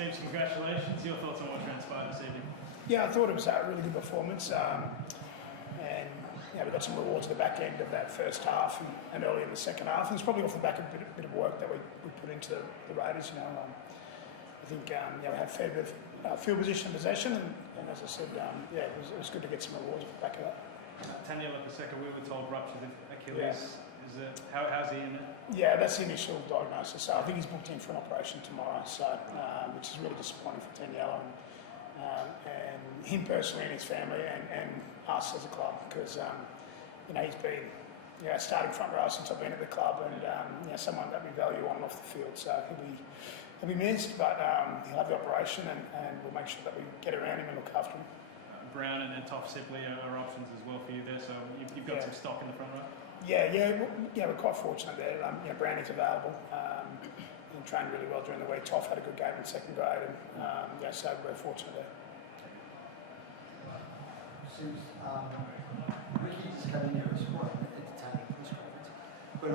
Steve, congratulations. Your thoughts on what transpired this evening? Yeah, I thought it was a really good performance, and we got some rewards at the back end of that first half and early in the second half. And it's probably off the back of a bit of work that we put into the Raiders. I think we had a fair bit of field position and possession, and as I said, it was good to get some rewards at the back of that. Taniela Paseka, we were told ruptured Achilles. Yeah. How's he in it? Yeah, that's the initial diagnosis. So I think he's booked in for an operation tomorrow, so which is really disappointing for Taniela and him personally and his family and us as a club, because he's been starting front row since I've been at the club, and someone that we value on and off the field. So he'll be missed, but he'll have the operation, and we'll make sure that we get around him and look after him. Brown and Toff Sipley are options as well for you there, so you've got some stock in the front row. Yeah, we're quite fortunate there. Brownie's available and trained really well during the week. Toff had a good game in second grade, and so we're fortunate there. Seems Ricky just came in here as quite an entertaining press conference, but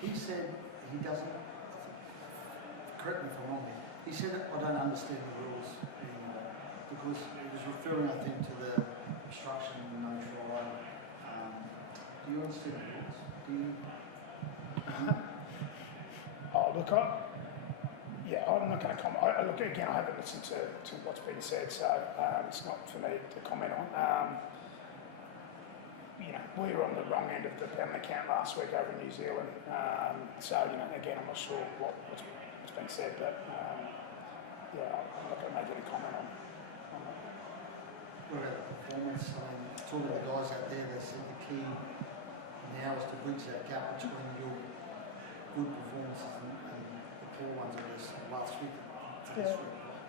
he said he doesn't. Correct me if I'm wrong here. He said I don't understand the rules anymore, because he was referring, I think, to the obstruction and no try. Do you understand the rules? Do you? Look, I'm not going to comment. Look, again, I haven't listened to what's been said, so it's not for me to comment on. We were on the wrong end of the penalty count last week over in New Zealand, so again, I'm not sure what's been said, but I'm not going to make any comment on that. What about the performance? Talking to the guys out there, they said the key now is to bridge that gap between your good performances and the poor ones of this last week.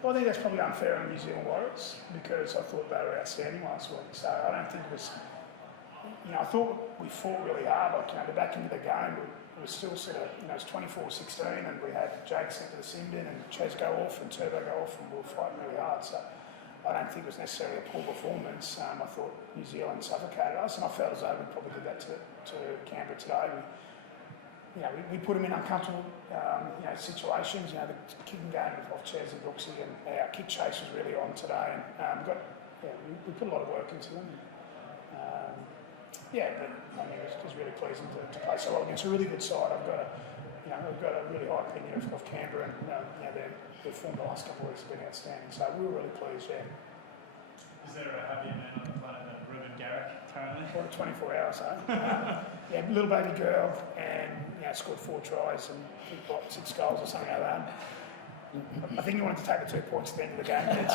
Well, I think that's probably unfair on New Zealand Warriors, because I thought they were outstanding last week. So I don't think it was. I thought we fought really hard. The back end of the game, it was still sort of, it was 24-16, and we had Jake sent to the sin bin and Chase go off and Turbo go off, and we were fighting really hard. So I don't think it was necessarily a poor performance. I thought New Zealand suffocated us, and I felt as though we probably did that to Canberra today. We put them in uncomfortable situations. The kicking game off Chaz and Brooksy, and our kick chase was really on today. And we put a lot of work into them. But it was really pleasing to play so well against a really good side. I've got a really high opinion of Canberra, and their form the last couple of weeks have been outstanding. So we were really pleased. Is there a happier man on the planet than Ruben Garrick currently? For 24 hours, little baby girl, and scored 4 tries and kicked 6 goals or something like that. I think he wanted to take the 2 points at the end of the game there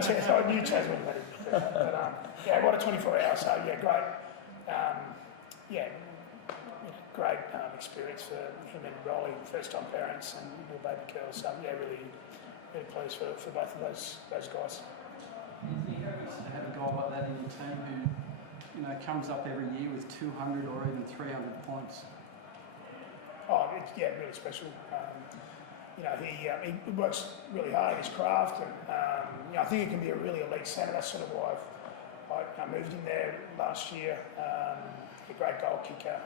too. So I knew Chaz would have had it. But what a 24 hours. So great. Great experience for him and Rolly, first-time parents and little baby girls. So really pleased for both of those guys. Do you have a guy like that in your team who, comes up every year with 200 or even 300 points? Really special. He works really hard at his craft, and I think he can be a really elite centre. That's sort of why I moved him there last year. A great goal kicker.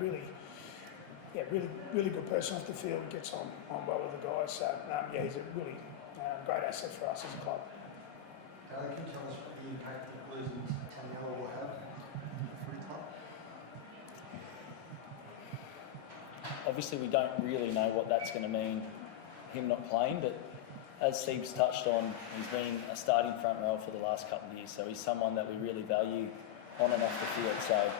Really good person off the field. Gets on well with the guys. So he's a really great asset for us as a club. Can you tell us what the impact of losing Taniela will have in the free club? Obviously, we don't really know what that's going to mean, him not playing, but as Sieb's touched on, he's been a starting front row for the last couple of years, so he's someone that we really value on and off the field. So,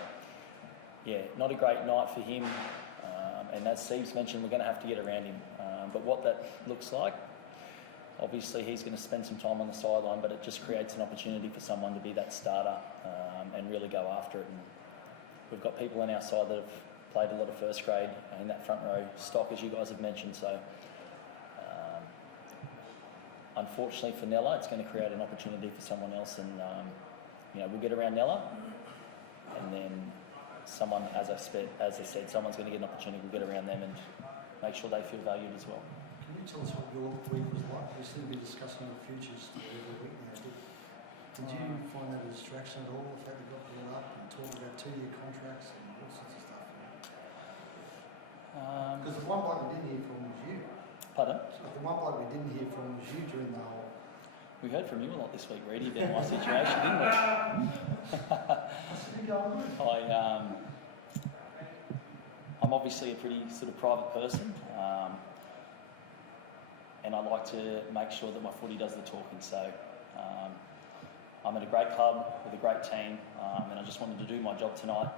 not a great night for him, and as Sieb's mentioned, we're going to have to get around him. But what that looks like, obviously he's going to spend some time on the sideline, but it just creates an opportunity for someone to be that starter and really go after it. And we've got people on our side that have played a lot of first grade in that front row stock, as you guys have mentioned. So unfortunately for Nella, it's going to create an opportunity for someone else, and we'll get around Nella, and then someone, as I said, someone's going to get an opportunity. We'll get around them and make sure they feel valued as well. Can you tell us what your week was like? We seem to be discussing the futures every week now. Did you find that a distraction at all? The fact that you got brought up and talked about 2-year contracts and all sorts of stuff? Because the one bloke I didn't hear from was you. Pardon? So the one bloke we didn't hear from was you during the whole. We heard from you a lot this week, Reedy, about my situation, didn't we? I'm obviously a pretty sort of private person, and I like to make sure that my footy does the talking. So I'm at a great club with a great team, and I just wanted to do my job tonight.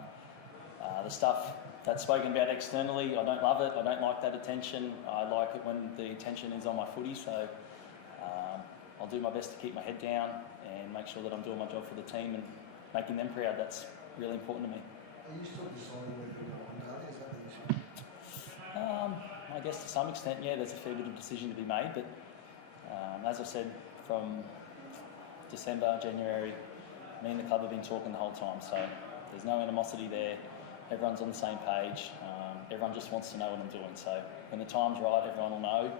The stuff that's spoken about externally, I don't love it. I don't like that attention. I like it when the attention is on my footy. So I'll do my best to keep my head down and make sure that I'm doing my job for the team and making them proud. That's really important to me. Are you still deciding whether you're on Daly? Is that the issue? I guess to some extent, yeah, there's a fair bit of decision to be made. But as I said, from December, January, me and the club have been talking the whole time. So there's no animosity there. Everyone's on the same page. Everyone just wants to know what I'm doing. So when the time's right, everyone will know.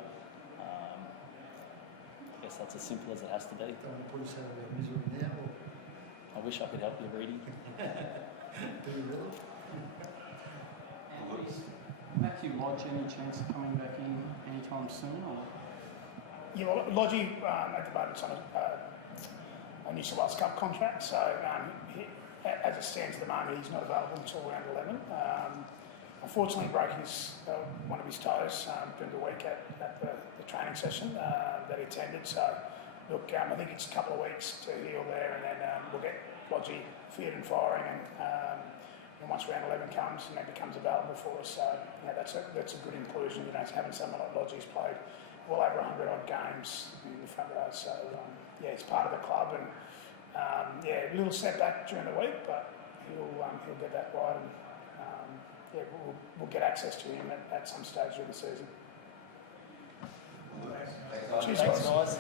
I guess that's as simple as it has to be. Don't want to put us out of our misery now, or I wish I could help you, Reedy. do you really? And is Matthew Lodge any chance of coming back in anytime soon? Or? Yeah, well, Lodgy at the moment's on a New South Wales Cup contract, so as it stands at the moment, he's not available until round 11. Unfortunately, he broke one of his toes during the week at the training session that he attended. So, look, I think it's a couple of weeks to heal there, and then we'll get Lodgy fit and firing, and once round 11 comes, and then becomes available for us. So, that's a good inclusion. Having someone like Lodgy's played well over 100 odd games in the front row. So, he's part of the club, and a little setback during the week, but he'll get that right. And, we'll get access to him at some stage during the season. Cheers, Thanks, guys.